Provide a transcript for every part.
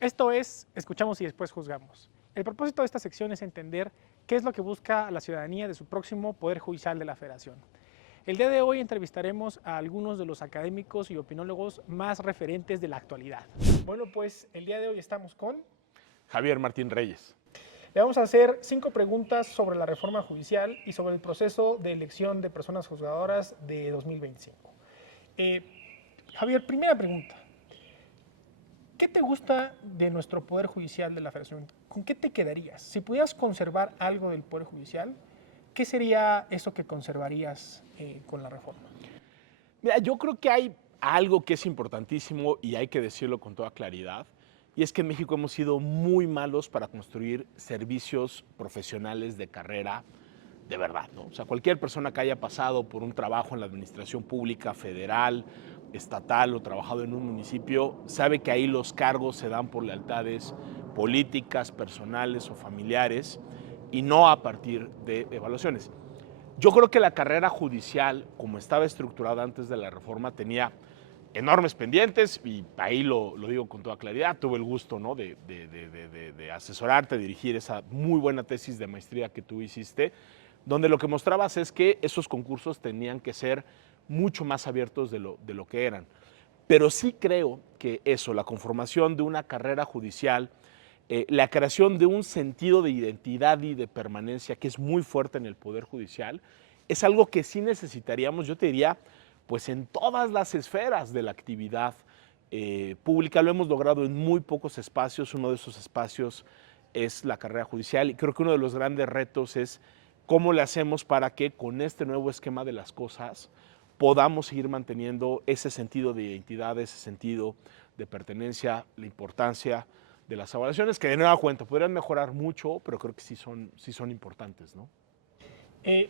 Esto es, escuchamos y después juzgamos. El propósito de esta sección es entender qué es lo que busca la ciudadanía de su próximo Poder Judicial de la Federación. El día de hoy entrevistaremos a algunos de los académicos y opinólogos más referentes de la actualidad. Bueno, pues el día de hoy estamos con Javier Martín Reyes. Le vamos a hacer 5 preguntas sobre la reforma judicial y sobre el proceso de elección de personas juzgadoras de 2025. Javier, primera pregunta. ¿Qué te gusta de nuestro Poder Judicial de la Federación? ¿Con qué te quedarías? Si pudieras conservar algo del Poder Judicial, ¿qué sería eso que conservarías con la reforma? Mira, yo creo que hay algo que es importantísimo y hay que decirlo con toda claridad, y es que en México hemos sido muy malos para construir servicios profesionales de carrera de verdad, ¿no? O sea, cualquier persona que haya pasado por un trabajo en la administración pública, federal, estatal o trabajado en un municipio, sabe que ahí los cargos se dan por lealtades políticas, personales o familiares y no a partir de evaluaciones. Yo creo que la carrera judicial, como estaba estructurada antes de la reforma, tenía enormes pendientes, y ahí lo digo con toda claridad. Tuve el gusto, ¿no?, de asesorarte, dirigir esa muy buena tesis de maestría que tú hiciste, donde lo que mostrabas es que esos concursos tenían que ser mucho más abiertos de lo que eran. Pero sí creo que eso, la conformación de una carrera judicial, la creación de un sentido de identidad y de permanencia que es muy fuerte en el Poder Judicial, es algo que sí necesitaríamos, yo te diría, pues en todas las esferas de la actividad pública. Lo hemos logrado en muy pocos espacios. Uno de esos espacios es la carrera judicial, y creo que uno de los grandes retos es cómo le hacemos para que con este nuevo esquema de las cosas podamos seguir manteniendo ese sentido de identidad, ese sentido de pertenencia, la importancia de las evaluaciones, que de nueva cuenta podrían mejorar mucho, pero creo que sí son importantes, ¿no? Eh,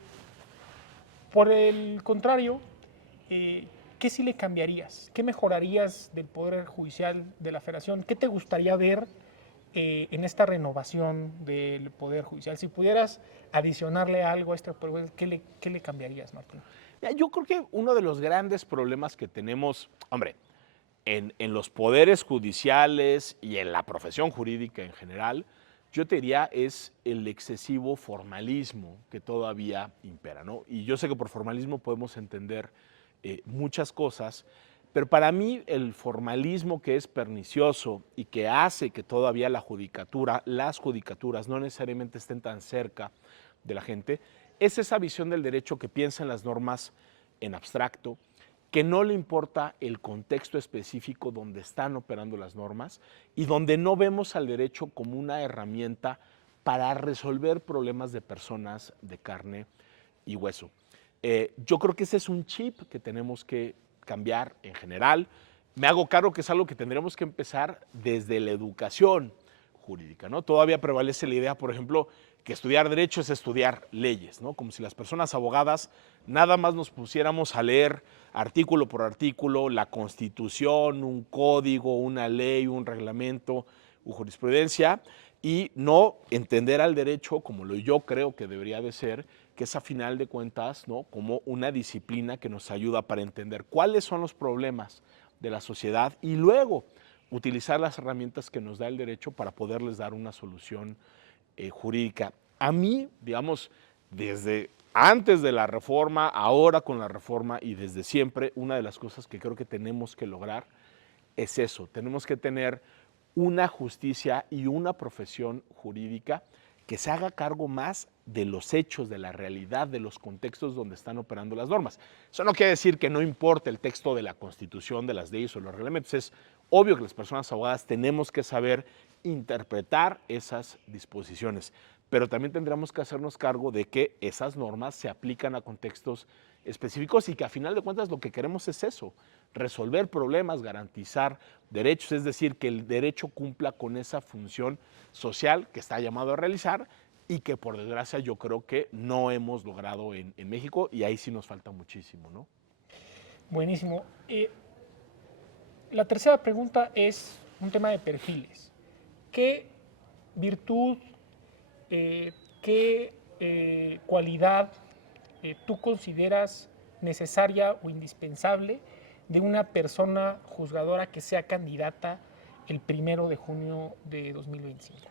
por el contrario, ¿qué sí le cambiarías? ¿Qué mejorarías del Poder Judicial de la Federación? ¿Qué te gustaría ver en esta renovación del Poder Judicial? Si pudieras adicionarle algo a este Poder, ¿qué le cambiarías, Martín? Yo creo que uno de los grandes problemas que tenemos, hombre, en los poderes judiciales y en la profesión jurídica en general, yo te diría, es el excesivo formalismo que todavía impera, ¿no? Y yo sé que por formalismo podemos entender muchas cosas, pero para mí el formalismo que es pernicioso y que hace que todavía la judicatura, las judicaturas no necesariamente estén tan cerca de la gente, es esa visión del derecho que piensa en las normas en abstracto, que no le importa el contexto específico donde están operando las normas y donde no vemos al derecho como una herramienta para resolver problemas de personas de carne y hueso. Yo creo que ese es un chip que tenemos que cambiar en general. Me hago cargo que es algo que tendremos que empezar desde la educación jurídica, ¿no? Todavía prevalece la idea, por ejemplo, que estudiar derecho es estudiar leyes, ¿no? Como si las personas abogadas nada más nos pusiéramos a leer artículo por artículo la Constitución, un código, una ley, un reglamento u jurisprudencia, y no entender al derecho como lo yo creo que debería de ser, que es a final de cuentas, ¿no?, como una disciplina que nos ayuda para entender cuáles son los problemas de la sociedad y luego utilizar las herramientas que nos da el derecho para poderles dar una solución jurídica. A mí, digamos, desde antes de la reforma, ahora con la reforma y desde siempre, una de las cosas que creo que tenemos que lograr es eso. Tenemos que tener una justicia y una profesión jurídica que se haga cargo más de los hechos, de la realidad, de los contextos donde están operando las normas. Eso no quiere decir que no importe el texto de la Constitución, de las leyes o los reglamentos. Es obvio que las personas abogadas tenemos que saber interpretar esas disposiciones, pero también tendremos que hacernos cargo de que esas normas se aplican a contextos específicos y que a final de cuentas lo que queremos es eso, resolver problemas, garantizar derechos, es decir, que el derecho cumpla con esa función social que está llamado a realizar y que por desgracia yo creo que no hemos logrado en México, y ahí sí nos falta muchísimo, ¿no? Buenísimo. La tercera pregunta es un tema de perfiles. ¿Qué virtud, qué cualidad tú consideras necesaria o indispensable de una persona juzgadora que sea candidata el 1 de junio de 2025?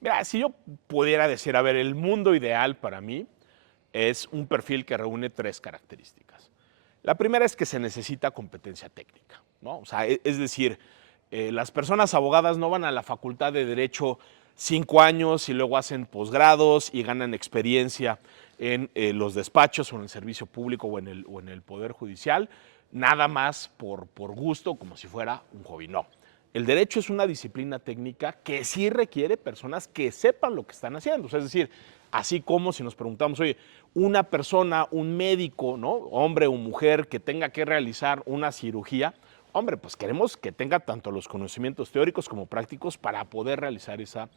Mira, si yo pudiera decir, a ver, el mundo ideal para mí es un perfil que reúne tres características. La primera es que se necesita competencia técnica, ¿no? O sea, es decir, las personas abogadas no van a la facultad de Derecho 5 años y luego hacen posgrados y ganan experiencia en los despachos o en el servicio público o en el Poder Judicial, nada más por gusto, como si fuera un hobby. No. El derecho es una disciplina técnica que sí requiere personas que sepan lo que están haciendo. O sea, es decir, así como si nos preguntamos, oye, una persona, un médico, ¿no? Hombre o mujer que tenga que realizar una cirugía, hombre, pues queremos que tenga tanto los conocimientos teóricos como prácticos para poder realizar esa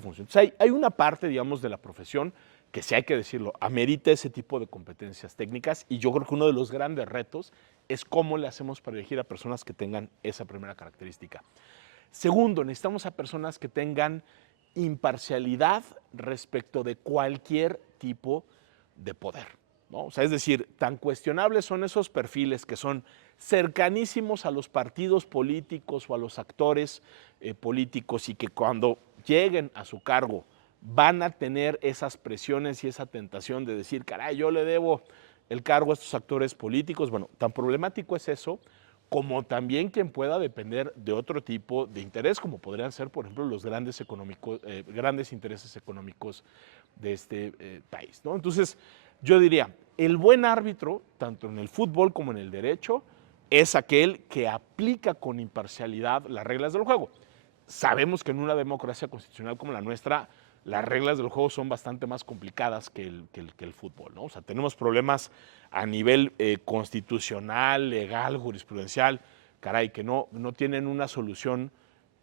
función. Entonces hay una parte, digamos, de la profesión que sí hay que decirlo, amerita ese tipo de competencias técnicas y yo creo que uno de los grandes retos es cómo le hacemos para elegir a personas que tengan esa primera característica. Segundo, necesitamos a personas que tengan imparcialidad respecto de cualquier tipo de poder, ¿no? O sea, es decir, tan cuestionables son esos perfiles que son cercanísimos a los partidos políticos o a los actores políticos y que cuando lleguen a su cargo van a tener esas presiones y esa tentación de decir, caray, yo le debo el cargo a estos actores políticos. Bueno, tan problemático es eso como también quien pueda depender de otro tipo de interés, como podrían ser, por ejemplo, los grandes intereses económicos de este país, ¿no? Entonces, yo diría, el buen árbitro, tanto en el fútbol como en el derecho, es aquel que aplica con imparcialidad las reglas del juego. Sabemos que en una democracia constitucional como la nuestra, las reglas del juego son bastante más complicadas que el fútbol, ¿no? O sea, tenemos problemas a nivel constitucional, legal, jurisprudencial, caray, que no tienen una solución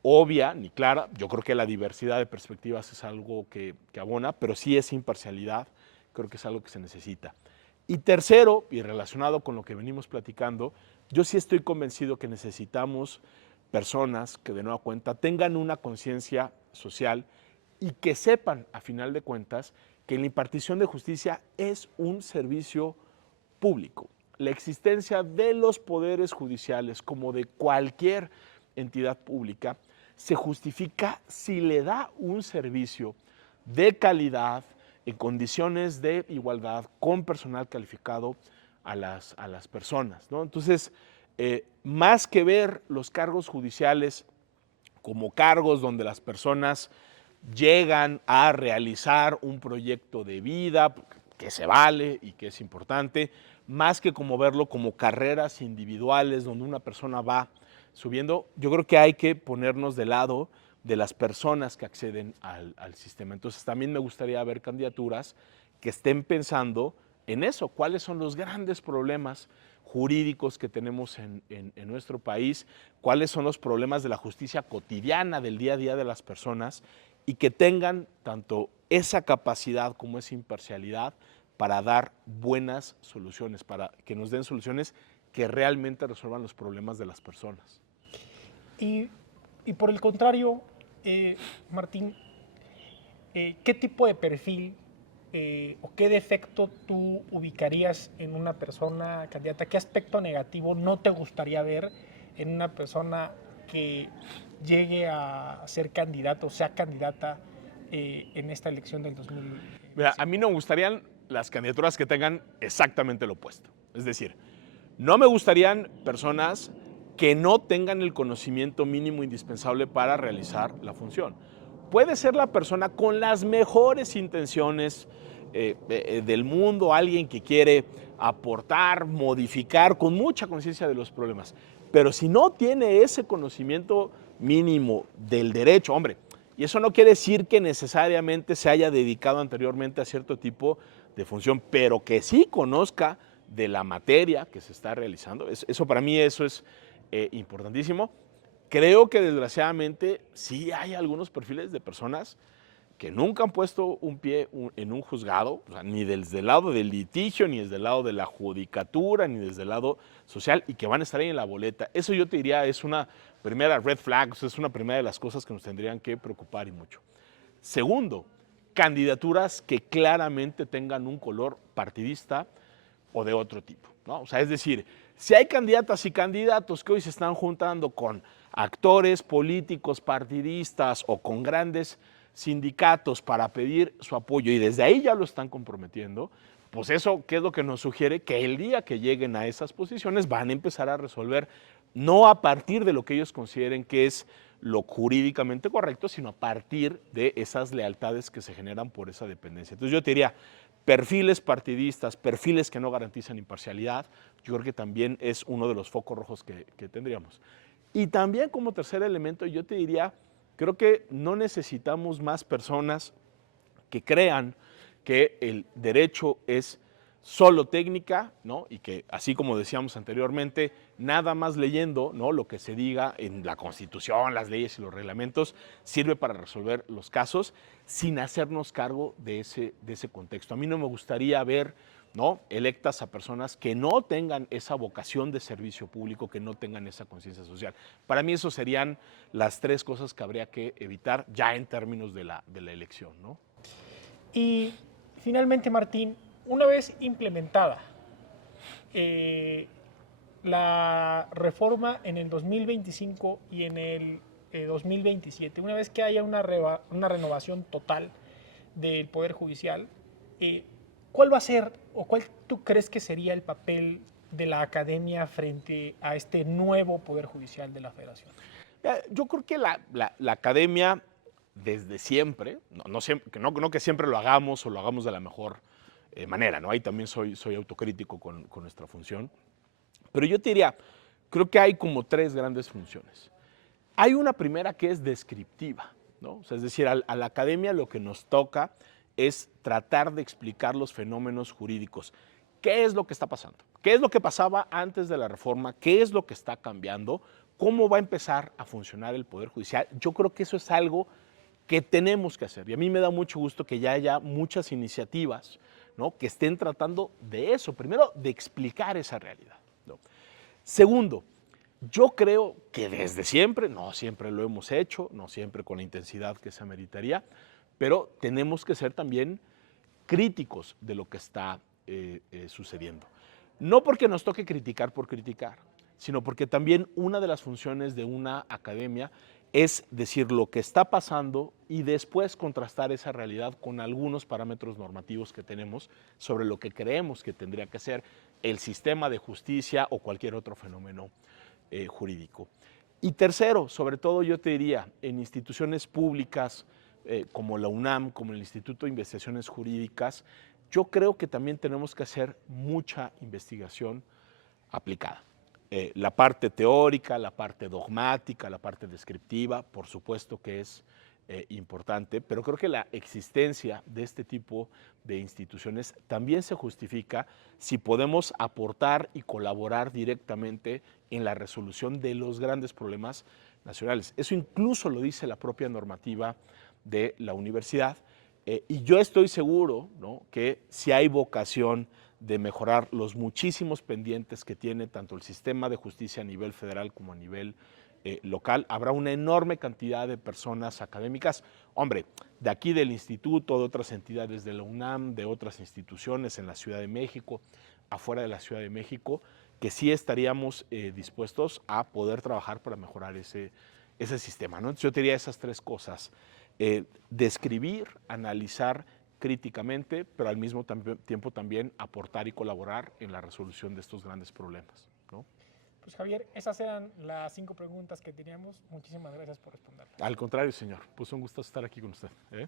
obvia ni clara. Yo creo que la diversidad de perspectivas es algo que abona, pero sí es imparcialidad, creo que es algo que se necesita. Y tercero, y relacionado con lo que venimos platicando, yo sí estoy convencido que necesitamos personas que de nueva cuenta tengan una conciencia social y que sepan, a final de cuentas, que la impartición de justicia es un servicio público. La existencia de los poderes judiciales, como de cualquier entidad pública, se justifica si le da un servicio de calidad, en condiciones de igualdad, con personal calificado a las personas, ¿no? Entonces, más que ver los cargos judiciales como cargos donde las personas llegan a realizar un proyecto de vida que se vale y que es importante, más que como verlo como carreras individuales donde una persona va subiendo, yo creo que hay que ponernos de lado de las personas que acceden al sistema. Entonces también me gustaría ver candidaturas que estén pensando en eso, cuáles son los grandes problemas jurídicos que tenemos en nuestro país, cuáles son los problemas de la justicia cotidiana, del día a día de las personas, y que tengan tanto esa capacidad como esa imparcialidad para dar buenas soluciones, para que nos den soluciones que realmente resuelvan los problemas de las personas. Y, y por el contrario, Martín, ¿qué tipo de perfil o qué defecto tú ubicarías en una persona candidata? ¿Qué aspecto negativo no te gustaría ver en una persona que llegue a ser candidato o sea candidata en esta elección del 2025? Mira, a mí no me gustarían las candidaturas que tengan exactamente lo opuesto. Es decir, no me gustarían personas que no tengan el conocimiento mínimo indispensable para realizar la función. Puede ser la persona con las mejores intenciones del mundo, alguien que quiere aportar, modificar con mucha conciencia de los problemas. Pero si no tiene ese conocimiento mínimo del derecho, hombre, y eso no quiere decir que necesariamente se haya dedicado anteriormente a cierto tipo de función, pero que sí conozca de la materia que se está realizando. Eso para mí eso es importantísimo. Creo que desgraciadamente sí hay algunos perfiles de personas que nunca han puesto un pie en un juzgado, o sea, ni desde el lado del litigio, ni desde el lado de la judicatura, ni desde el lado social, y que van a estar ahí en la boleta. Eso yo te diría es una primera red flag, o sea, es una primera de las cosas que nos tendrían que preocupar y mucho. Segundo, candidaturas que claramente tengan un color partidista o de otro tipo, ¿no? O sea, es decir, si hay candidatas y candidatos que hoy se están juntando con actores políticos, partidistas o con grandes sindicatos para pedir su apoyo y desde ahí ya lo están comprometiendo, pues eso, ¿qué es lo que nos sugiere? Que el día que lleguen a esas posiciones van a empezar a resolver no a partir de lo que ellos consideren que es lo jurídicamente correcto, sino a partir de esas lealtades que se generan por esa dependencia. Entonces yo te diría, perfiles partidistas, perfiles que no garantizan imparcialidad, yo creo que también es uno de los focos rojos que tendríamos. Y también como tercer elemento, yo te diría, creo que no necesitamos más personas que crean que el derecho es solo técnica, ¿no? Y que, así como decíamos anteriormente, nada más leyendo, ¿no?, lo que se diga en la Constitución, las leyes y los reglamentos, sirve para resolver los casos sin hacernos cargo de ese contexto. A mí no me gustaría ver, ¿no?, electas a personas que no tengan esa vocación de servicio público, que no tengan esa conciencia social. Para mí eso serían las tres cosas que habría que evitar ya en términos de la elección, ¿no? Y finalmente, Martín, una vez implementada la reforma en el 2025 y en el 2027, una vez que haya una renovación total del Poder Judicial, ¿cuál va a ser o cuál tú crees que sería el papel de la academia frente a este nuevo Poder Judicial de la Federación? Yo creo que la academia desde siempre, no que siempre lo hagamos o lo hagamos de la mejor manera, ¿no? Ahí también soy autocrítico con nuestra función. Pero yo te diría, creo que hay como tres grandes funciones. Hay una primera que es descriptiva, ¿no? O sea, es decir, a la academia lo que nos toca es tratar de explicar los fenómenos jurídicos. ¿Qué es lo que está pasando? ¿Qué es lo que pasaba antes de la reforma? ¿Qué es lo que está cambiando? ¿Cómo va a empezar a funcionar el Poder Judicial? Yo creo que eso es algo que tenemos que hacer. Y a mí me da mucho gusto que ya haya muchas iniciativas, ¿no?, que estén tratando de eso. Primero, de explicar esa realidad, ¿no? Segundo, yo creo que desde siempre, no siempre lo hemos hecho, no siempre con la intensidad que se ameritaría, pero tenemos que ser también críticos de lo que está sucediendo. No porque nos toque criticar por criticar, sino porque también una de las funciones de una academia es decir lo que está pasando y después contrastar esa realidad con algunos parámetros normativos que tenemos sobre lo que creemos que tendría que ser el sistema de justicia o cualquier otro fenómeno jurídico. Y tercero, sobre todo yo te diría, en instituciones públicas como la UNAM, como el Instituto de Investigaciones Jurídicas, yo creo que también tenemos que hacer mucha investigación aplicada. La parte teórica, la parte dogmática, la parte descriptiva, por supuesto que es importante, pero creo que la existencia de este tipo de instituciones también se justifica si podemos aportar y colaborar directamente en la resolución de los grandes problemas nacionales. Eso incluso lo dice la propia normativa de la universidad, y yo estoy seguro, ¿no?, que si hay vocación de mejorar los muchísimos pendientes que tiene tanto el sistema de justicia a nivel federal como a nivel local, habrá una enorme cantidad de personas académicas, hombre, de aquí del instituto, de otras entidades de la UNAM, de otras instituciones en la Ciudad de México, afuera de la Ciudad de México, que sí estaríamos dispuestos a poder trabajar para mejorar ese sistema, ¿no? Entonces yo te diría esas tres cosas: describir, analizar críticamente, pero al mismo tiempo también aportar y colaborar en la resolución de estos grandes problemas, ¿no? Pues Javier, esas eran las 5 preguntas que teníamos. Muchísimas gracias por responder. Al contrario, señor, pues un gusto estar aquí con usted, ¿eh?